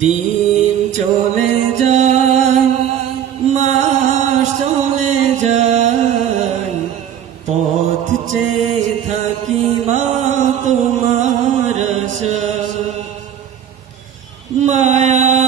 দিন চলে যায় মাস চলে যায় পথ চেয়ে থাকি মা তোমার। মায়া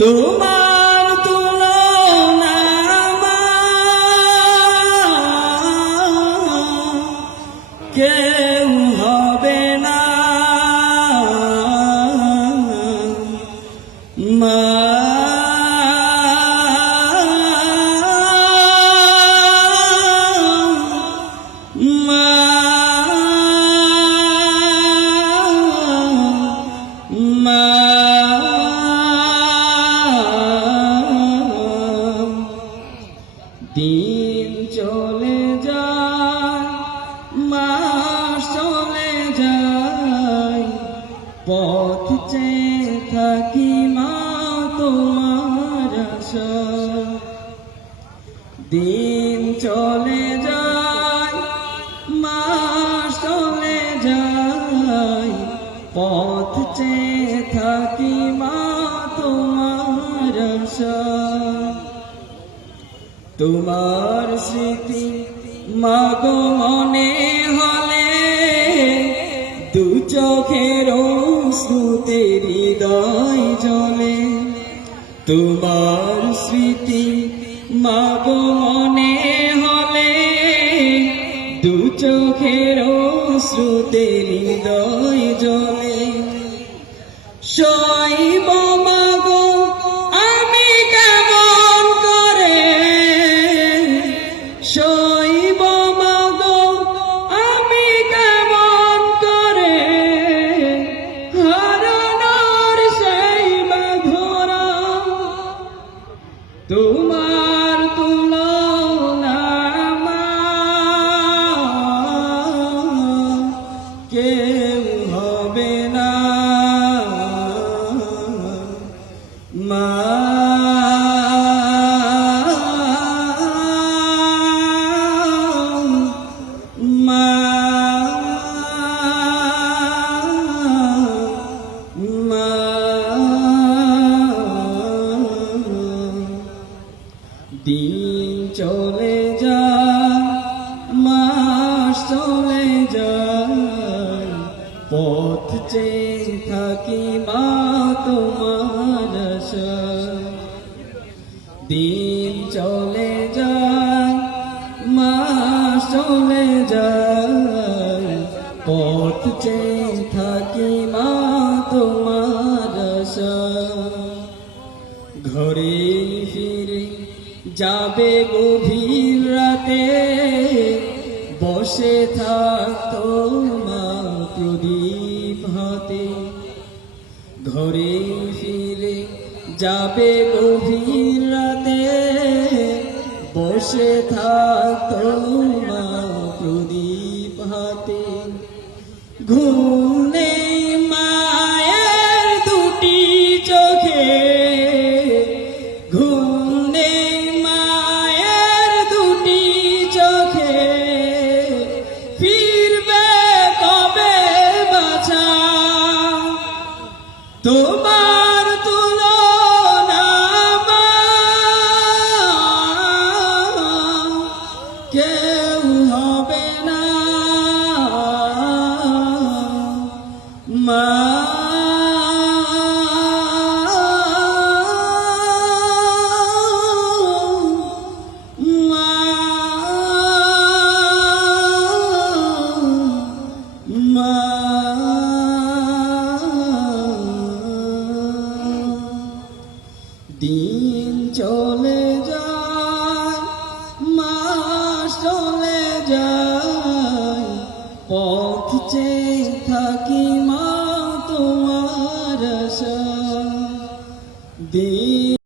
তোমার তুলনা মা তোমার আশায়। দিন চলে যায়, মাস চলে যায়, পথ চেয়ে থাকি মা তোমার আশায়। তোমার স্মৃতি মাগো মনে হলে, দু চোখের শ্রুতে হৃদয় জলে তোমার স্মৃতি মাগো মনে হলে দু চোখের শ্রুতে হৃদয় জলে শৈব মাগো পথ থাকি মা তোমার। দিন চলে যায়, মাস চলে যায়, পথ চেয়ে থাকি মা তোমার। ঘরে ফিরে যাবে গভীর রাতে, বসে থাকতো মা প্রদীপ হাতে ধরে ফিরে যাবে গভীর রাতে। বসে থাক প্রদীপ হাতে। ঘুম তোমার দিন চলে যায় মাস চলে যায় পথ চেয়ে থাকি